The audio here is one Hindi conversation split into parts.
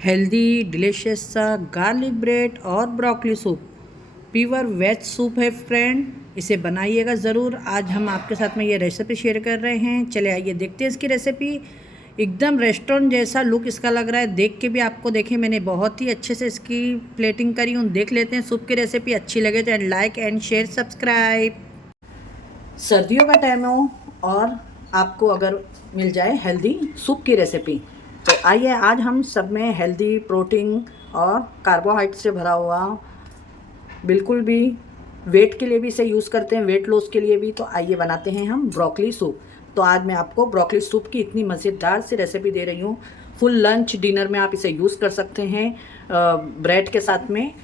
हेल्दी डिलीशियस सा गार्लिक ब्रेड और broccoli soup, pure veg soup है फ्रेंड। इसे बनाइएगा ज़रूर। आज हम आपके साथ में ये रेसिपी शेयर कर रहे हैं। चले आइए देखते हैं इसकी रेसिपी। एकदम रेस्टोरेंट जैसा लुक इसका लग रहा है। देख के भी आपको देखें, मैंने बहुत ही अच्छे से इसकी प्लेटिंग करी हूँ। देख लेते हैं सूप की रेसिपी। अच्छी लगे तो लाइक एंड शेयर सब्सक्राइब। सर्दियों का टाइम हो और आपको अगर मिल जाए हेल्दी सूप की रेसिपी, तो आइए आज हम सब में हेल्दी प्रोटीन और कार्बोहाइड्रेट से भरा हुआ, बिल्कुल भी वेट के लिए भी इसे यूज़ करते हैं, वेट लॉस के लिए भी। तो आइए बनाते हैं हम ब्रोकली सूप। तो आज मैं आपको ब्रोकली सूप की इतनी मज़ेदार सी रेसिपी दे रही हूँ। फुल लंच डिनर में आप इसे यूज़ कर सकते हैं ब्रेड के साथ में।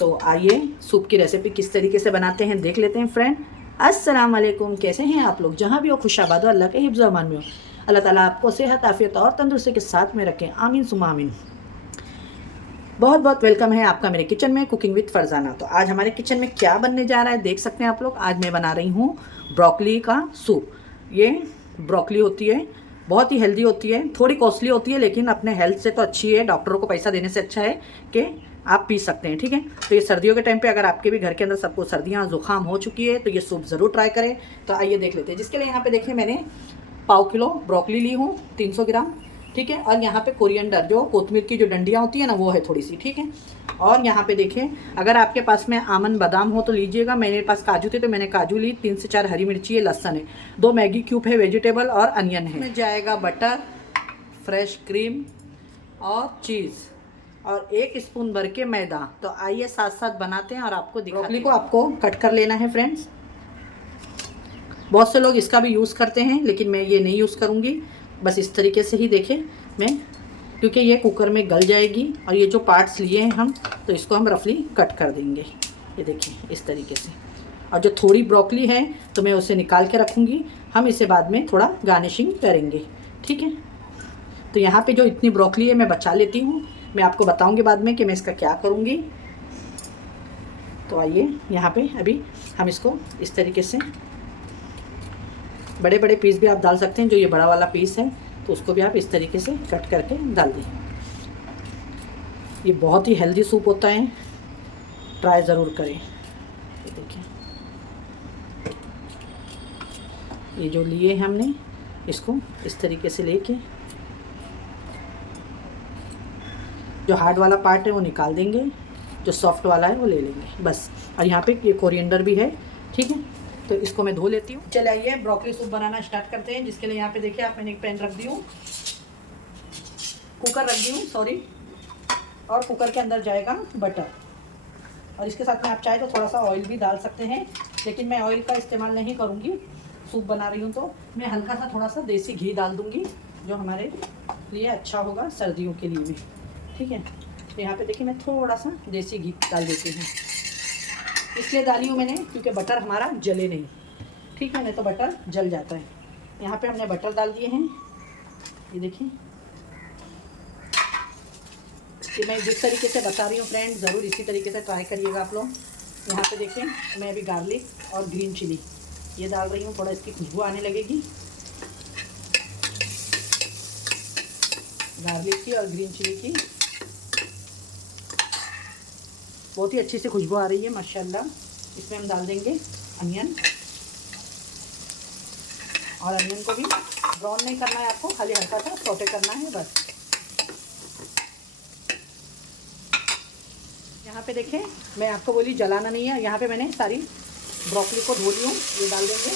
तो आइए सूप की रेसिपी किस तरीके से बनाते हैं देख लेते हैं फ्रेंड। अस्सलाम वालेकुम, कैसे हैं आप लोग? जहाँ भी हो खुशाबाद हो, अल्लाह के हिफ्ज़ व अमान में हो। अल्लाह ताला आपको सेहत आफियत और तंदुरुस्ती के साथ में रखें, आमीन सुमा आमीन। बहुत बहुत वेलकम है आपका मेरे किचन में, कुकिंग विद फरजाना। तो आज हमारे किचन में क्या बनने जा रहा है देख सकते हैं आप लोग। आज मैं बना रही हूँ ब्रोकली का सूप। ये ब्रोकली होती है, बहुत ही हेल्दी होती है, थोड़ी कॉस्टली होती है, लेकिन अपने हेल्थ से तो अच्छी है। डॉक्टरों को पैसा देने से अच्छा है कि आप पी सकते हैं, ठीक है। तो ये सर्दियों के टाइम पे अगर आपके भी घर के अंदर सबको सर्दियाँ जुकाम हो चुकी है तो ये सूप ज़रूर ट्राई करें। तो आइए देख लेते हैं। जिसके लिए यहाँ पे देखिए मैंने पाव किलो ब्रोकली ली हूँ, 300 ग्राम, ठीक है। और यहाँ पे कोरिएंडर, जो कोतमीर की जो डंडियाँ होती है ना, वो है थोड़ी सी, ठीक है। और यहाँ पे देखें, अगर आपके पास में आमंड बादाम हो तो लीजिएगा। मेरे पास काजू थे तो मैंने काजू ली। 3 से 4 हरी मिर्ची है, लहसन है, 2 मैगी क्यूब है, वेजिटेबल और अनियन है। इसमें जाएगा बटर, फ्रेश क्रीम और चीज़ और 1 स्पून भर के मैदा। तो आइए साथ साथ बनाते हैं और आपको दिखाते हैं। ब्रोकली को आपको कट कर लेना है फ्रेंड्स। बहुत से लोग इसका भी यूज़ करते हैं, लेकिन मैं ये नहीं यूज़ करूँगी। बस इस तरीके से ही देखें मैं, क्योंकि ये कुकर में गल जाएगी। और ये जो पार्ट्स लिए हैं हम, तो इसको हम रफली कट कर देंगे। ये देखिए इस तरीके से। और जो थोड़ी ब्रोकली है तो मैं उसे निकाल के रखूँगी, हम इसे बाद में थोड़ा गार्निशिंग करेंगे, ठीक है। तो यहाँ पे जो इतनी ब्रोकली है मैं बचा लेती हूँ, मैं आपको बताऊँगी बाद में कि मैं इसका क्या करूँगी। तो आइए यहाँ पे अभी हम इसको इस तरीके से, बड़े बड़े पीस भी आप डाल सकते हैं। जो ये बड़ा वाला पीस है तो उसको भी आप इस तरीके से कट करके डाल दें। ये बहुत ही हेल्दी सूप होता है, ट्राई ज़रूर करें। ये देखिए, ये जो लिए हमने, इसको इस तरीके से लेके जो हार्ड वाला पार्ट है वो निकाल देंगे, जो सॉफ्ट वाला है वो ले लेंगे बस। और यहाँ पे ये कोरिएंडर भी है, ठीक है। तो इसको मैं धो लेती हूँ। चलिए आइए ब्रोकली सूप बनाना स्टार्ट करते हैं। जिसके लिए यहाँ पे देखिए आप, मैंने एक पैन रख दी हूँ, कुकर रख दी हूँ, सॉरी। और कुकर के अंदर जाएगा बटर, और इसके साथ में आप चाहे तो थोड़ा सा ऑयल भी डाल सकते हैं, लेकिन मैं ऑयल का इस्तेमाल नहीं करूँगी। सूप बना रही हूँ तो मैं हल्का सा थोड़ा सा देसी घी डाल दूँगी, जो हमारे लिए अच्छा होगा सर्दियों के लिए भी, ठीक है। तो यहाँ पे देखिए मैं थोड़ा सा देसी घी डाल देती हूँ। इसलिए डाली हूँ मैंने क्योंकि बटर हमारा जले नहीं, ठीक है, नहीं तो बटर जल जाता है। यहाँ पे हमने बटर डाल दिए हैं, ये देखिए। कि मैं जिस तरीके से बता रही हूँ फ्रेंड, ज़रूर इसी तरीके से ट्राई करिएगा आप लोग। यहाँ पे देखिए मैं अभी गार्लिक और ग्रीन चिली ये डाल रही हूँ, थोड़ा इसकी खुशबू आने लगेगी। गार्लिक की और ग्रीन चिली की बहुत ही अच्छी सी खुशबू आ रही है माशाल्लाह। इसमें हम डाल देंगे अनियन, और अनियन को भी ब्राउन नहीं करना है आपको, खाली हल्का सा सौटे करना है बस। यहाँ पे देखें, मैं आपको बोली जलाना नहीं है। यहाँ पे मैंने सारी ब्रोकली को धो ली हूँ, ये डाल देंगे।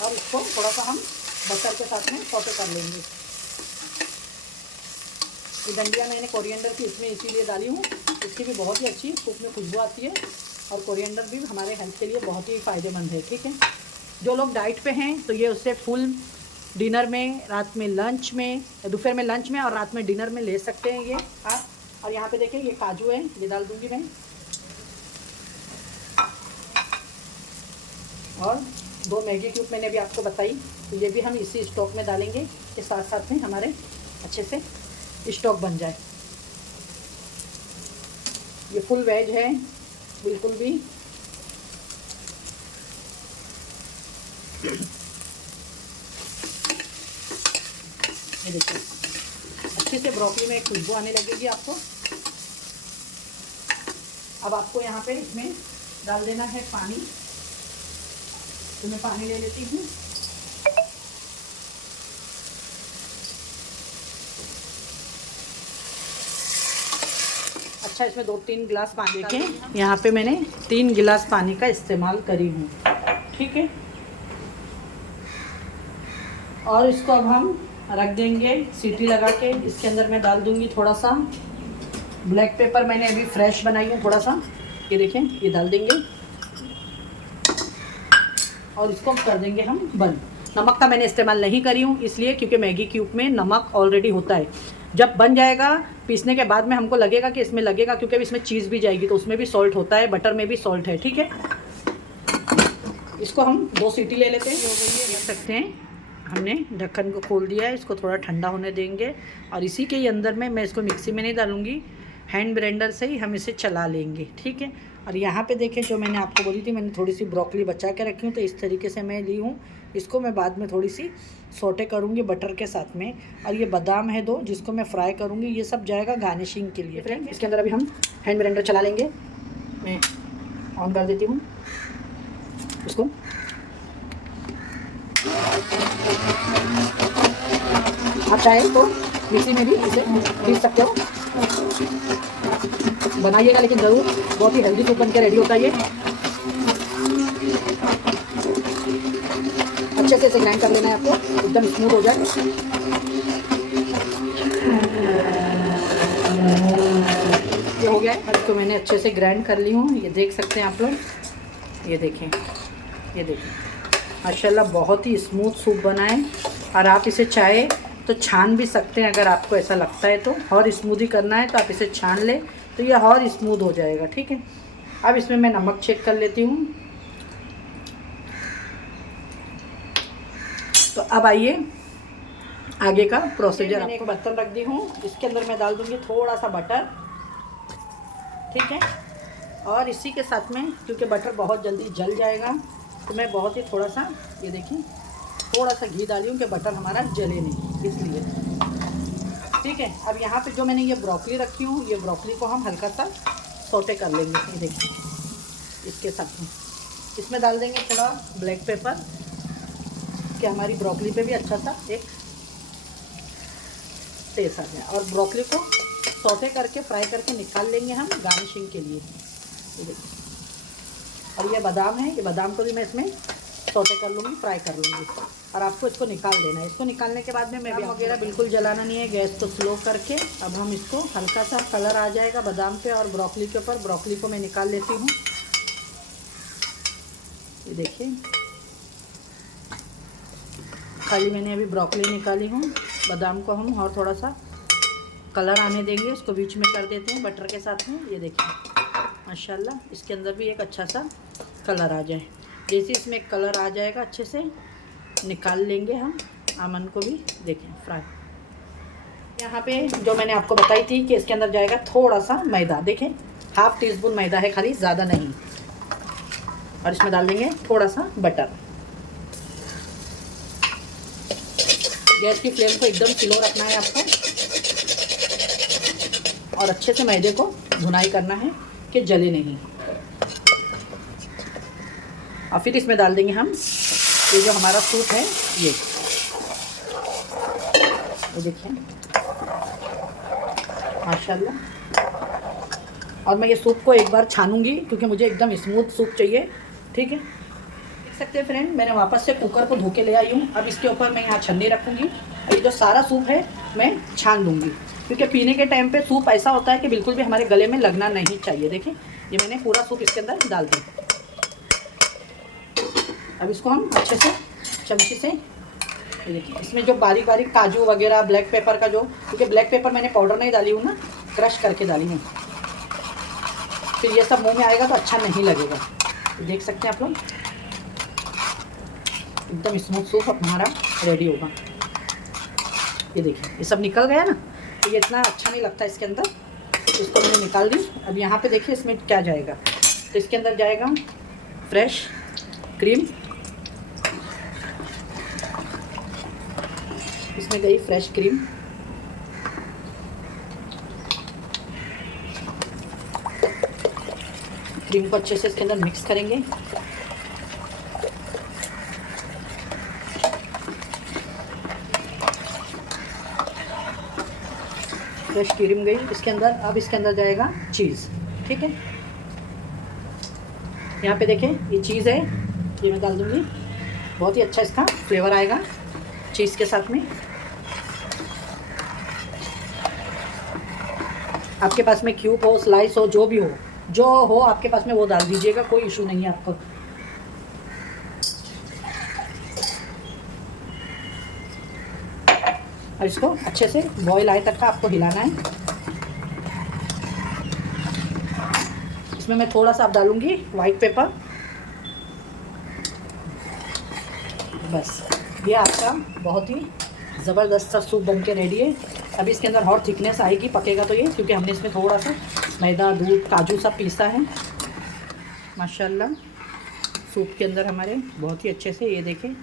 और इसको थोड़ा सा हम बटर के साथ में सौटे कर लेंगे। ये डंडियाँ मैंने कोरिएंडर की इसमें इसीलिए डाली हूँ, इसकी भी बहुत ही अच्छी सूप में खुशबू आती है। और कोरिएंडर भी हमारे हेल्थ के लिए बहुत ही फ़ायदेमंद है, ठीक है। जो लोग डाइट पे हैं तो ये उससे फुल डिनर में, रात में लंच में, दोपहर में लंच में और रात में डिनर में ले सकते हैं ये आप। और यहाँ पे देखिए ये काजू है, ये डाल दूँगी मैं। और 2 मैगी क्यूब मैंने भी आपको बताई, तो ये भी हम इसी स्टॉक में डालेंगे के साथ साथ में हमारे अच्छे से स्टॉक बन जाए। ये फुल वेज है बिल्कुल भी। ये देखिए अच्छे से ब्रोकली में एक खुशबू आने लगेगी आपको। अब आपको यहाँ पे इसमें डाल देना है पानी। तो मैं पानी ले लेती हूँ। अच्छा, इसमें 2-3 गिलास पानी देखें, यहाँ पे मैंने 3 गिलास पानी का इस्तेमाल करी हूँ, ठीक है। और इसको अब हम रख देंगे सीटी लगा के। इसके अंदर मैं डाल दूँगी थोड़ा सा ब्लैक पेपर, मैंने अभी फ्रेश बनाई है थोड़ा सा, ये देखें, ये डाल देंगे और इसको कर देंगे हम बंद। नमक का मैंने इस्तेमाल नहीं करी हूँ इसलिए क्योंकि मैगी क्यूब में नमक ऑलरेडी होता है। जब बन जाएगा पीसने के बाद में हमको लगेगा कि इसमें लगेगा, क्योंकि इसमें चीज़ भी जाएगी तो उसमें भी सॉल्ट होता है, बटर में भी सॉल्ट है, ठीक है। इसको हम 2 सीटी ले लेते हैं। हो गई है, देख सकते हैं हमने ढक्कन को खोल दिया है। इसको थोड़ा ठंडा होने देंगे और इसी के ही अंदर में मैं इसको मिक्सी में नहीं डालूँगी, हैंड ब्लेंडर से ही हम इसे चला लेंगे, ठीक है। और यहाँ पे देखें, जो मैंने आपको बोली थी, मैंने थोड़ी सी ब्रोकली बचा के रखी हूँ, तो इस तरीके से मैं ली हूँ। इसको मैं बाद में थोड़ी सी सोटे करूँगी बटर के साथ में। और ये बादाम है 2 जिसको मैं फ्राई करूँगी, ये सब जाएगा गार्निशिंग के लिए। फ्रेंड, इसके अंदर अभी हम हैंड ब्लेंडर चला लेंगे। मैं ऑन कर देती हूँ इसको। आप चाहें तो मिक्सी में भी इसे पीस सकते हो, बनाइएगा लेकिन ज़रूर, बहुत ही हेल्दी सूप बन के रेडी होता है ये। अच्छे से इसे ग्राइंड कर लेना है आपको, एकदम स्मूथ हो जाए। ये हो गया है, इसको मैंने अच्छे से ग्राइंड कर ली हूँ, ये देख सकते हैं आप लोग। ये देखें, ये देखें, माशाल्लाह बहुत ही स्मूथ सूप बना है। और आप इसे चाहे तो छान भी सकते हैं, अगर आपको ऐसा लगता है तो। और स्मूदी करना है तो आप इसे छान लें तो ये और स्मूथ हो जाएगा, ठीक है। अब इसमें मैं नमक चेक कर लेती हूँ। तो अब आइए आगे का प्रोसीजर। मैंने एक बर्तन रख दी हूँ, इसके अंदर मैं डाल दूँगी थोड़ा सा बटर, ठीक है। और इसी के साथ में, क्योंकि बटर बहुत जल्दी जल जाएगा, तो मैं बहुत ही थोड़ा सा, ये देखिए, थोड़ा सा घी डाली हूँ कि बटर हमारा जले नहीं, इसलिए, ठीक है। अब यहाँ पे जो मैंने ये ब्रोकली रखी हूँ, ये ब्रोकली को हम हल्का सा सोटे कर लेंगे, ये देखिए, इसके साथ में इसमें डाल देंगे थोड़ा ब्लैक पेपर कि हमारी ब्रोकली पे भी अच्छा सा एक टेस्ट आ जाए। और ब्रोकली को सोटे करके फ्राई करके निकाल लेंगे हम गार्निशिंग के लिए, ये देखिए। और ये बादाम है, ये बादाम को भी मैं इसमें सोटे कर लूँगी, फ्राई कर लूँगी। और आपको इसको निकाल देना है। इसको निकालने के बाद में मैं भी वगैरह बिल्कुल जलाना नहीं है, गैस को स्लो करके। अब हम इसको हल्का सा कलर आ जाएगा बादाम पे और ब्रोकली के ऊपर, ब्रोकली को मैं निकाल लेती हूँ, ये देखिए। खाली मैंने अभी ब्रोकली निकाली हूँ, बादाम को हम और थोड़ा सा कलर आने देंगे, इसको बीच में कर देते हैं बटर के साथ में, ये देखिए माशाल्लाह इसके अंदर भी एक अच्छा सा कलर आ जाए। जैसे इसमें कलर आ जाएगा अच्छे से निकाल लेंगे हम आमन को भी, देखें फ्राई। यहाँ पे जो मैंने आपको बताई थी कि इसके अंदर जाएगा थोड़ा सा मैदा, देखें 1/2 टीस्पून मैदा है खाली, ज़्यादा नहीं। और इसमें डाल देंगे थोड़ा सा बटर। गैस की फ्लेम को एकदम स्लो रखना है आपको और अच्छे से मैदे को भुनाई करना है कि जले नहीं। और फिर इसमें डाल देंगे हम ये जो हमारा सूप है, ये देखिए माशाल्लाह। और मैं ये सूप को एक बार छानूंगी क्योंकि मुझे एकदम स्मूथ सूप चाहिए, ठीक है। देख सकते हैं फ्रेंड, मैंने वापस से कुकर को धो के ले आई हूँ। अब इसके ऊपर मैं यहाँ छन्नी रखूँगी और ये जो सारा सूप है मैं छान लूँगी, क्योंकि पीने के टाइम पे सूप ऐसा होता है कि बिल्कुल भी हमारे गले में लगना नहीं चाहिए। देखिए ये मैंने पूरा सूप इसके अंदर डाल दिया। अब इसको हम अच्छे से चमची से, ये देखिए, इसमें जो बारीक बारीक काजू वगैरह, ब्लैक पेपर का जो, क्योंकि ब्लैक पेपर मैंने पाउडर नहीं डाली हूँ ना, क्रश करके डाली हूँ, फिर ये सब मुंह में आएगा तो अच्छा नहीं लगेगा। देख सकते हैं आप लोग, एकदम स्मूथ सूप हमारा रेडी होगा। ये देखिए ये सब निकल गया ना, तो ये इतना अच्छा नहीं लगता इसके अंदर, इसको मैंने निकाल दी। अब यहाँ पे देखिए इसमें क्या जाएगा, तो इसके अंदर जाएगा फ्रेश क्रीम, इसमें गई फ्रेश क्रीम। क्रीम को अच्छे से इसके अंदर मिक्स करेंगे। फ्रेश क्रीम गई इसके अंदर। अब इसके अंदर जाएगा चीज़। ठीक है, यहाँ पे देखें ये चीज़ है, ये मैं डाल दूँगी। बहुत ही अच्छा इसका फ्लेवर आएगा चीज़ के साथ में। आपके पास में क्यूब हो, स्लाइस हो, जो भी हो, जो हो आपके पास में वो डाल दीजिएगा, कोई इशू नहीं है आपको। और इसको अच्छे से बॉईल आए तक का आपको हिलाना है। इसमें मैं थोड़ा सा अब डालूंगी वाइट पेपर। बस ये आपका बहुत ही ज़बरदस्त सा सूप बन के रेडी है। अभी इसके अंदर और थिकनेस आएगी पकेगा तो ये, क्योंकि हमने इसमें थोड़ा सा मैदा, दूध, काजू सब पीसा है। माशाल्लाह सूप के अंदर हमारे बहुत ही अच्छे से, ये देखें,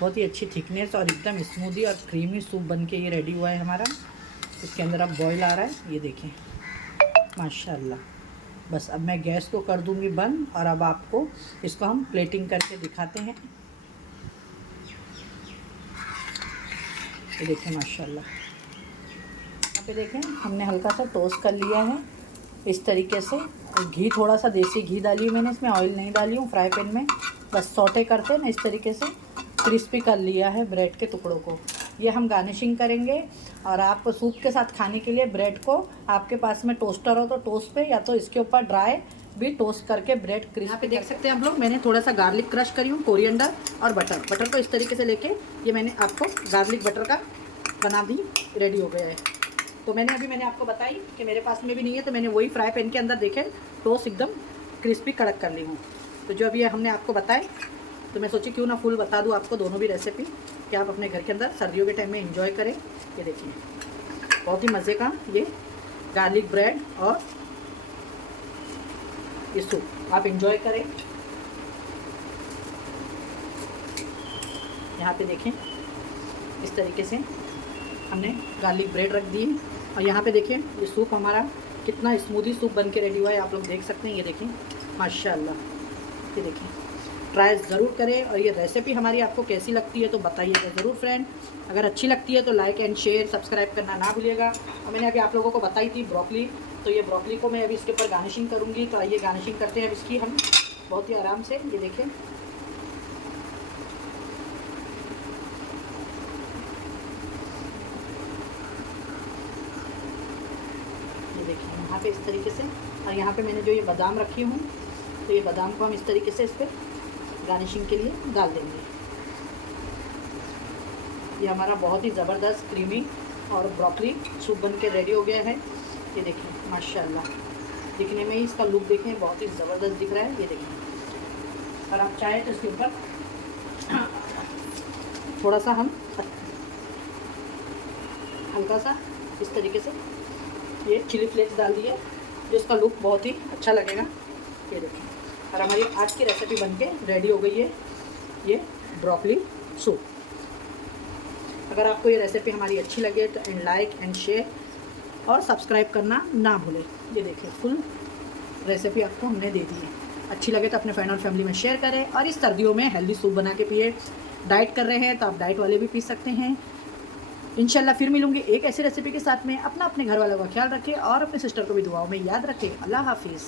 बहुत ही अच्छी थिकनेस और एकदम स्मूदी और क्रीमी सूप बन के ये रेडी हुआ है हमारा। इसके अंदर अब बॉईल आ रहा है, ये देखें माशाल्लाह। बस अब मैं गैस को कर दूंगी बंद और अब आपको इसको हम प्लेटिंग करके दिखाते हैं। ये देखें माशाल्लाह, यहाँ पे देखें हमने हल्का सा टोस्ट कर लिया है इस तरीके से। घी, थोड़ा सा देसी घी डाली मैंने इसमें, ऑयल नहीं डाली हूँ फ्राई पैन में। बस सौटे करते हैं ना इस तरीके से क्रिस्पी कर लिया है ब्रेड के टुकड़ों को। ये हम गार्निशिंग करेंगे। और आप सूप के साथ खाने के लिए ब्रेड को, आपके पास में टोस्टर हो तो टोस्ट पे, या तो इसके ऊपर ड्राई भी टोस्ट करके ब्रेड क्रिस्पी। यहाँ पे देख सकते हैं आप लोग, मैंने थोड़ा सा गार्लिक क्रश करी हूँ, कोरिएंडर और बटर को इस तरीके से लेके ये मैंने आपको गार्लिक बटर का बना दी, रेडी हो गया है। तो मैंने आपको बताई कि मेरे पास में भी नहीं है, तो मैंने वही फ्राई पैन के अंदर देखे टोस्ट एकदम क्रिस्पी कड़क कर ली हूँ। तो जो अभी हमने आपको बताए, तो मैं सोची क्यों ना फुल बता दूँ आपको दोनों भी रेसिपी, कि आप अपने घर के अंदर सर्दियों के टाइम में एंजॉय करें। ये देखिए बहुत ही मज़े का ये गार्लिक ब्रेड और ये सूप आप एंजॉय करें। यहाँ पे देखें इस तरीके से हमने गार्लिक ब्रेड रख दी है। और यहाँ पे देखें ये सूप हमारा कितना स्मूदी सूप बन के रेडी हुआ है, आप लोग देख सकते हैं। ये देखें माशाल्लाह, ये देखें, ट्राई ज़रूर करें। और ये रेसिपी हमारी आपको कैसी लगती है तो बताइएगा ज़रूर फ्रेंड। अगर अच्छी लगती है तो लाइक एंड शेयर, सब्सक्राइब करना ना भूलिएगा। और मैंने अभी आप लोगों को बताई थी ब्रोकली, तो ये ब्रोकली को मैं अभी इसके ऊपर गार्निशिंग करूँगी। तो आइए गार्निशिंग करते हैं अब इसकी हम बहुत ही आराम से। ये देखें यहाँ पे इस तरीके से। और यहाँ पे मैंने जो ये बादाम रखी हूँ, तो ये बादाम को हम इस तरीके से इस पर गार्निशिंग के लिए डाल देंगे। ये हमारा बहुत ही ज़बरदस्त क्रीमी और ब्रोकली सूप बन के रेडी हो गया है। ये देखें माशाल्लाह, दिखने में ही इसका लुक देखें बहुत ही ज़बरदस्त दिख रहा है। ये देखें, और आप चाहें तो इसके ऊपर थोड़ा सा हम हल्का सा इस तरीके से ये चिली फ्लेक्स डाल दिए, जो इसका लुक बहुत ही अच्छा लगेगा। ये देखें, और हमारी आज की रेसिपी बनके रेडी हो गई है, ये ब्रोकली सूप। अगर आपको ये रेसिपी हमारी अच्छी लगे तो लाइक एंड शेयर और सब्सक्राइब करना ना भूलें। ये देखिए फुल रेसिपी आपको हमने दे दी है। अच्छी लगे तो अपने फ्रेंड और फैमिली में शेयर करें। और इस सर्दियों में हेल्दी सूप बना के पिए। डाइट कर रहे हैं तो आप डाइट वाले भी पी सकते हैं। इंशाल्लाह फिर मिलूंगी एक ऐसी रेसिपी के साथ में। अपने घर वालों का ख्याल रखें और अपने सिस्टर को भी दुआओं में याद रखें। अल्लाह हाफिज़।